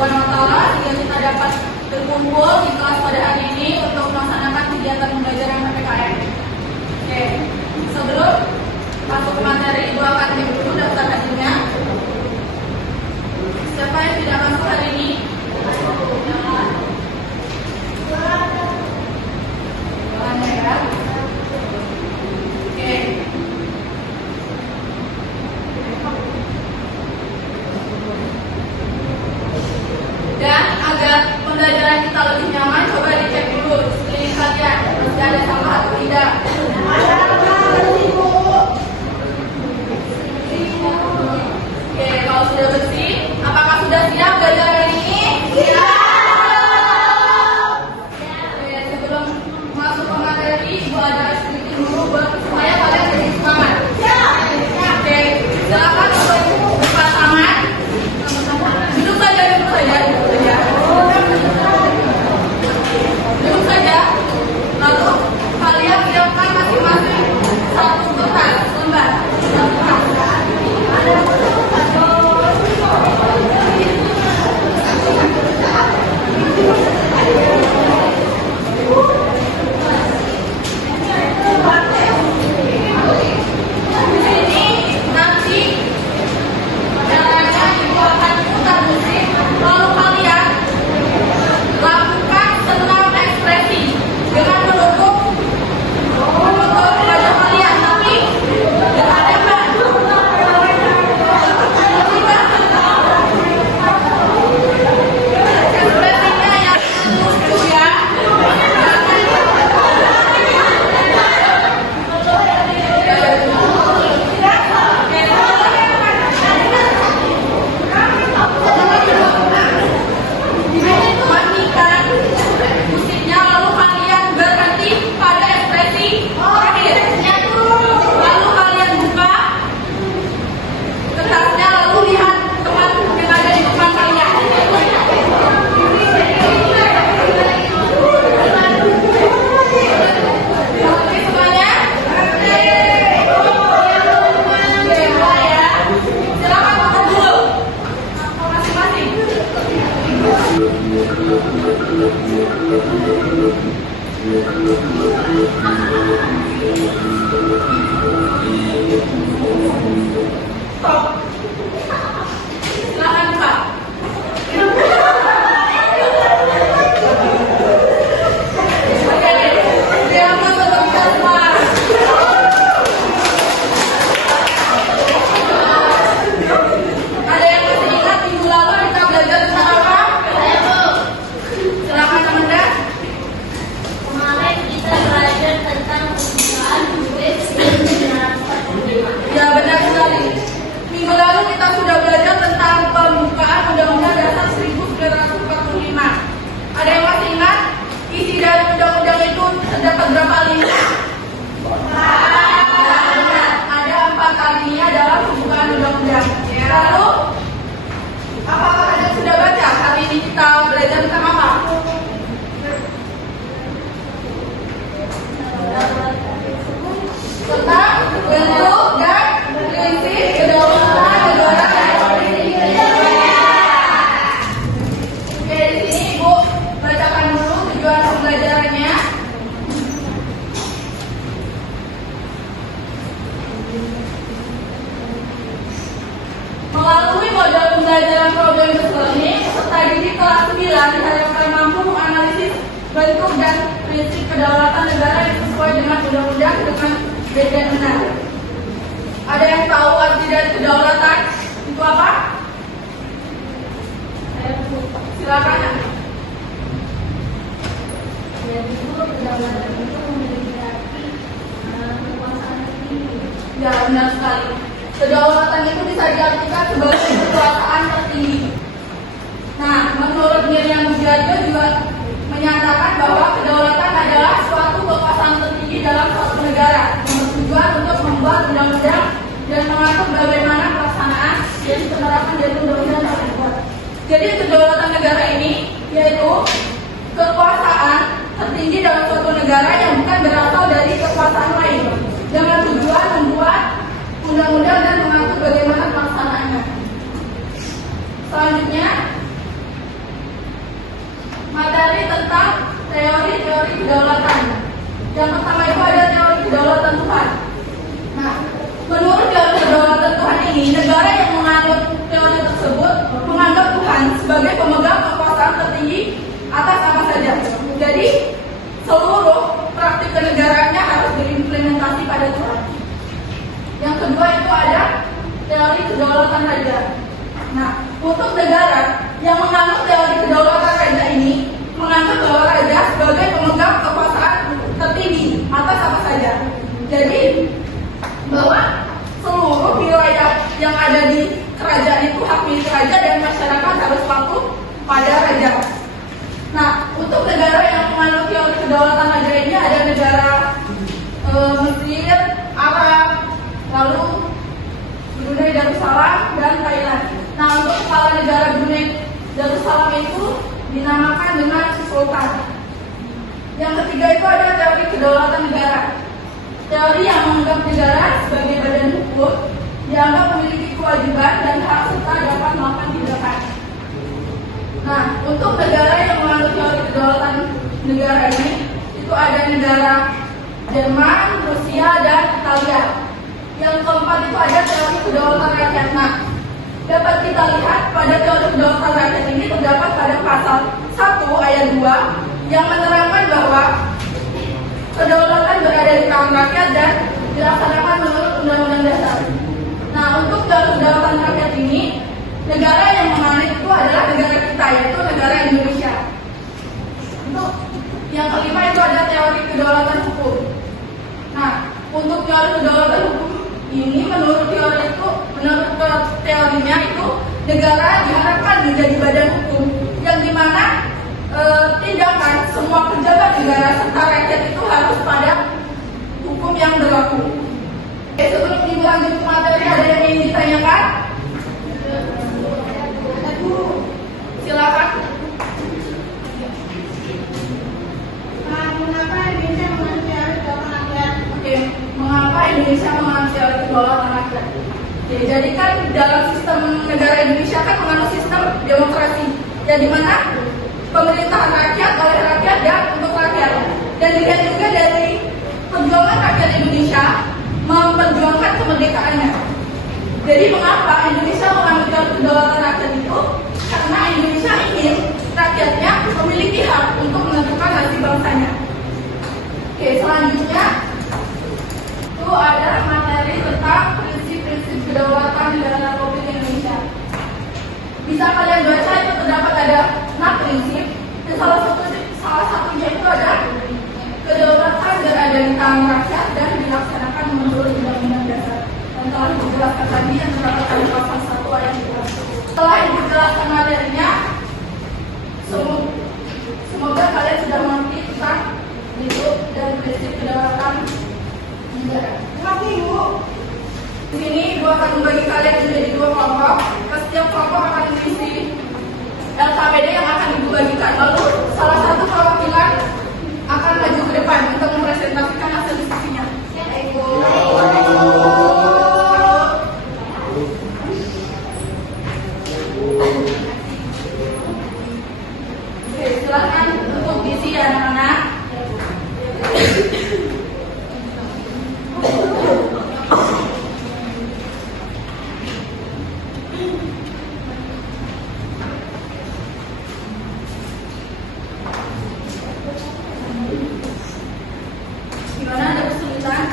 SWT sehingga kita dapat berkumpul di kelas pada hari ini untuk melaksanakan kegiatan pembelajaran PPKN. Oke, sebelum masuk ke materi, Ibu akan cek dulu daftar hadirnya. Siapa yang tidak masuk hari ini? Ya. Oke. Dan agar pembelajaran kita lebih nyaman, coba dicek dulu sekeliling kalian masih ada sampah atau tidak. Oke, kalau sudah bersih, apakah sudah siap belajar hari ini? Siap. Oke, sebelum masuk ke materi, Ibu ada sedikit dulu supaya kalian jadi semangat. Oke, silakan untuk buka tangan. Duduk saja. Duduk saja. Lalu kalian siapkan masing-masing satu kertas lembar. Terdapat berapa alinea? Ada 4 alinea dalam pembukaan undang-undang. Lalu, apakah kalian sudah baca? Hari ini kita belajar tentang apa? Tentang bentuk dan prinsip kedaulatan negara. Oke, di sini Ibu bacakan dulu tujuan pembelajarannya. Melalui model pembelajaran problem solving, peserta didik kelas 9 diharapkan mampu menganalisis bentuk dan prinsip kedaulatan negara yang sesuai dengan undang-undang dengan baik dan benar. Ada yang tahu arti dari kedaulatan itu apa? Silakan. Jadi itu kedaulatan itu memiliki arti kekuasaan tertinggi. Ya, benar sekali. Kedaulatan itu bisa diartikan sebagai kekuasaan tertinggi. Nah, menurut Miriam Mujadio juga menyatakan bahwa kedaulatan adalah suatu kekuasaan tertinggi dalam suatu negara yang bertujuan untuk membuat undang-undang dan mengatur bagaimana pelaksanaan dan penerapan dari undang-undang tersebut. Jadi kedaulatan negara ini yaitu kekuasaan tertinggi dalam suatu negara yang bukan berasal dari kekuasaan lain dengan tujuan membuat undang-undang dan mengatur bagaimana pelaksanaannya. Selanjutnya, teori-teori kedaulatan. Yang pertama itu ada teori kedaulatan Tuhan. Nah, menurut teori kedaulatan Tuhan ini, negara yang menganut teori tersebut menganggap Tuhan sebagai pemegang kekuasaan tertinggi atas apa saja. Jadi, seluruh praktik kenegaranya harus berimplementasi pada Tuhan. Yang kedua itu ada teori kedaulatan raja. Nah, untuk negara yang menganut teori kedaulatan raja ini menganggap bahwa raja sebagai pemegang kekuasaan tertinggi atas apa saja. Jadi, bahwa seluruh wilayah yang ada di kerajaan itu hak milik raja dan masyarakat harus patuh pada raja. Nah, untuk negara yang menganut teori kedaulatan raja ini ada negara Mesir, Arab, lalu Brunei Darussalam, dan Thailand. Nah, untuk kepala negara Brunei Darussalam itu dinamakan dengan Sultan. Yang ketiga itu ada teori kedaulatan negara. Teori yang menganggap negara sebagai badan hukum, dianggap memiliki kewajiban dan hak serta dapat melakukan tindakan. Nah, untuk negara yang menganut teori kedaulatan negara ini, itu ada negara Jerman, Rusia, dan Italia. Yang keempat itu ada teori kedaulatan rakyat. Nah, dapat kita lihat pada teori kedaulatan rakyat ini terdapat pada pasal 1 ayat 2 yang menerangkan bahwa kedaulatan berada di tangan rakyat dan dilaksanakan menurut Undang-Undang Dasar. Nah, untuk teori kedaulatan rakyat ini, negara yang menganut itu adalah negara kita, yaitu negara Indonesia. Untuk yang kelima itu ada teori kedaulatan hukum. Nah, untuk teori kedaulatan hukum ini menurut teorinya itu negara diharapkan menjadi badan hukum yang dimana tindakan semua pejabat negara serta rakyat itu harus pada hukum yang berlaku. Oke, sebelum lanjut ke materi, ada yang ingin ditanyakan? Silakan. Mengapa Indonesia menganut teori kedaulatan rakyat? Oke, mengapa Indonesia menganut teori kedaulatan rakyat? Oke, jadi kan dalam sistem negara Indonesia kan menganut sistem demokrasi, yang dimana pemerintahan rakyat oleh rakyat dan untuk rakyat. Dan dilihat juga dari perjuangan rakyat Indonesia memperjuangkan kemerdekaannya. Jadi mengapa Indonesia menganut teori kedaulatan rakyat itu? Karena Indonesia ingin rakyatnya memiliki hak untuk menentukan nasib bangsanya. Oke, selanjutnya itu ada materi tentang prinsip-prinsip kedaulatan negara Republik Indonesia. Bisa kalian baca, itu terdapat ada 6 prinsip. Dan salah satunya itu ada kedaulatan berada di tangan rakyat dan dilaksanakan menurut Undang-Undang Dasar. Dan telah dijelaskan tadi yang terdapat pada pasal 1 ayat 2. Setelah dijelaskan materinya, semoga kalian sudah mengerti tentang itu dan prinsip kedaulatan negara. Terima kasih, Ibu. Di sini Ibu akan membagi kalian menjadi 2 kelompok. Setiap kelompok akan mengisi LKPD yang akan Ibu bagikan. Lalu salah satu perwakilan akan maju ke depan untuk mempresentasikan hasil diskusinya. Ya, Ibu. Oke, silakan untuk diisi ya, anak-anak. Gimana, ada kesulitan?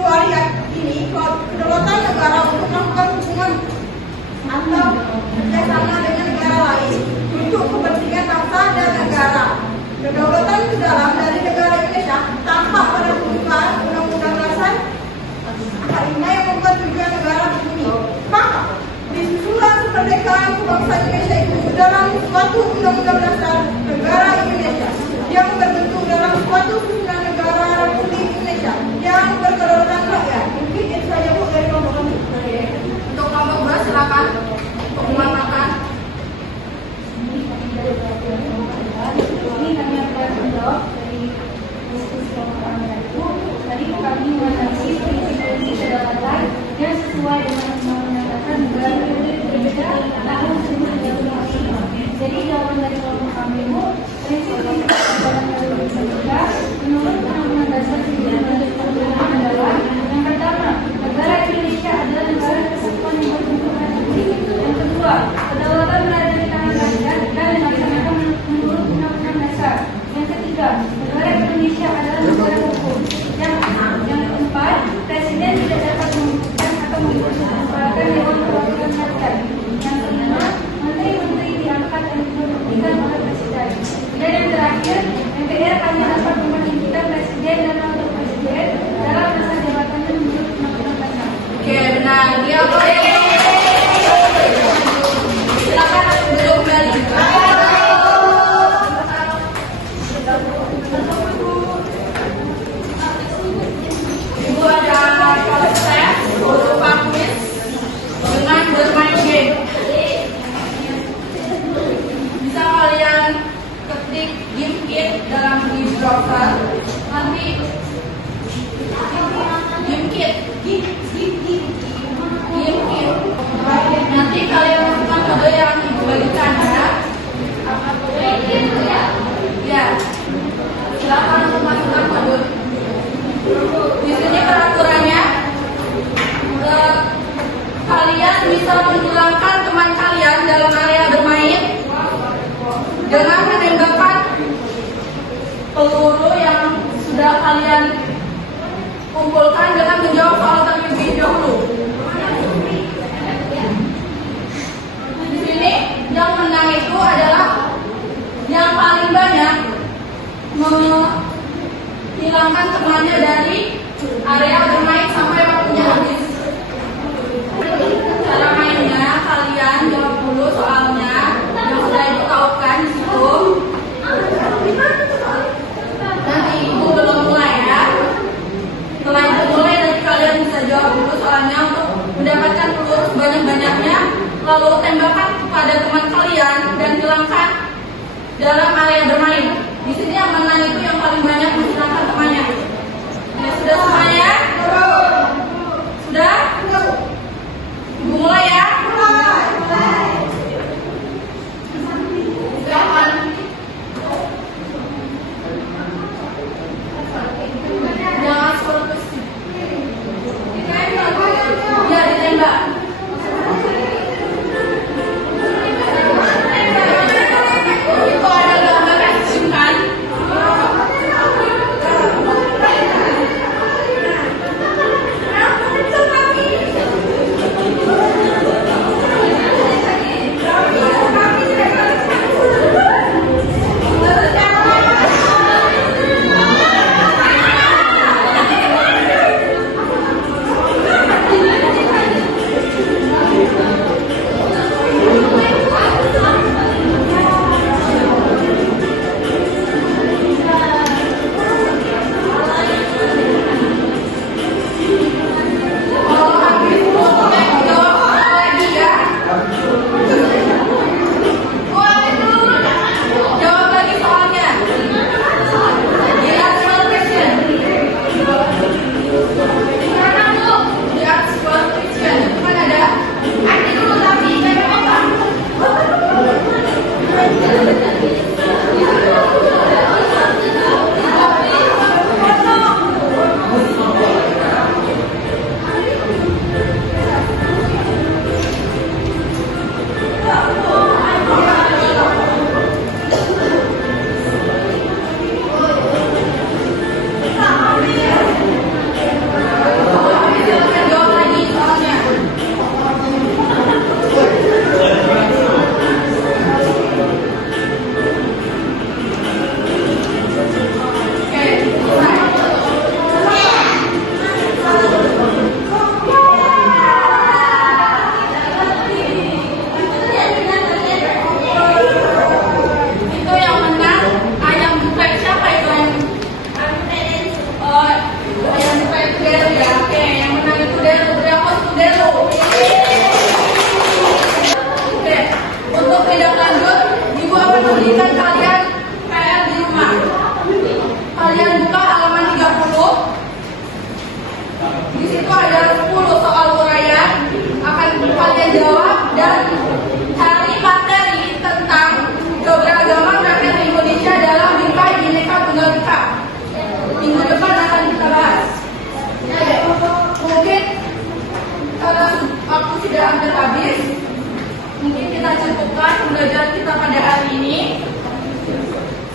kedua lihat ini kedaulatan negara untuk melakukan hubungan atau kerjasama dengan negara lain untuk kepentingan bangsa dan negara. Kedaulatan ke dalam dari negara Indonesia tampak pada pembukaan Undang-Undang Dasar 45 yang membuat tujuan negara di bumi. Maka di susulan kemerdekaan bangsa Indonesia itu dalam suatu Undang-Undang Dasar negara Indonesia yang terbentuk dalam suatu susunan negara Republik Indonesia yang berkedaulatan rakyat. Mungkin itu saja Bu dari kelompok kami. Untuk kelompok 2 silakan untuk mengatakan. Ini kami akan menjawab dari diskusi yang pertama itu. Tadi kami mengenai prinsip kedaulatan yang sesuai dengan Undang-Undang Dasar Negara Republik Indonesia tahun 1945. Jadi jawaban dari kelompok kami itu prinsip kedaulatan yang bisa juga menurut Undang-Undang Dasar 1945 adalah yang pertama, negara Indonesia adalah negara kesatuan yang berbentukan negeri. Yang kedua, kedaulatan berada di tangan rakyat dan dilaksanakan menurut Undang-Undang Dasar. Yang ketiga, negara Indonesia adalah negara hukum. Yang keempat, presiden tidak dapat memutuskan atau mempersoalkan Dewan Perwakilan Rakyat. Yang kelima, menteri-menteri diangkat dan diberhentikan oleh presiden. Dan yang terakhir, MPR hanya dapat memperhentikan presiden dan wakil presiden dalam masa jabatannya menurut Undang-Undang Dasar. Oke, benar. Dia silakan duduk kembali. Ibu ada konsep berupa kuis dengan bermain game. Bisa kalian ketik game kit dalam di browser. Nanti game kit. Nanti kalian masukkan kode yang ibu bagikan ya. Ya, silakan untuk masukkan kode. Di sini peraturannya, kalian bisa menghilangkan teman kalian dalam area bermain dengan menembakkan peluru yang sudah kalian kumpulkan dengan menjawab soal terlebih dahulu. Di sini yang menang itu adalah yang paling banyak menghilangkan temannya dari area bermain sampai waktunya habis. Cara mainnya kalian jawab dulu soalnya yang sudah ibu tahukan di situ. Nanti ibu belum mulai ya. Setelah ibu mulai nanti kalian bisa jawab dulu soalnya untuk mendapatkan peluru sebanyak-banyaknya. Lalu tembakan kepada teman kalian dan hilangkan dalam area bermain. Di sini yang menang itu yang paling banyak menghilangkan temannya. Ya, sudah semuanya? Sudah? Ibu mulai ya? Silakan. Jangan fokus. Ya, ditembak. Itu ada gambar action kan?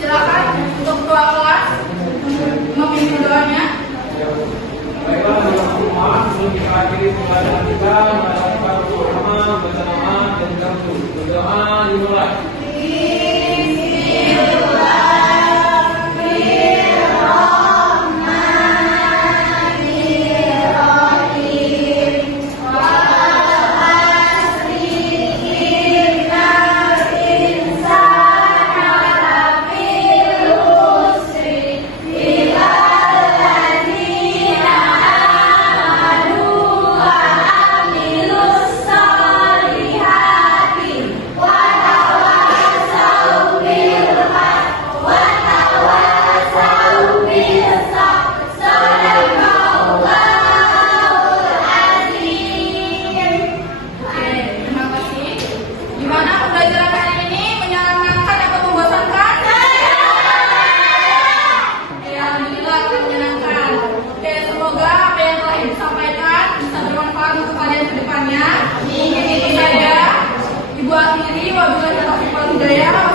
Silakan untuk ketua kelas memimpin doanya. Baiklah, teman-teman semua, sebelum kita akhiri pembelajaran kita, mari kita bersama baca nama dan juga berdoa dimulai. Ibu akhiri wabillahi taufiq wal hidayah.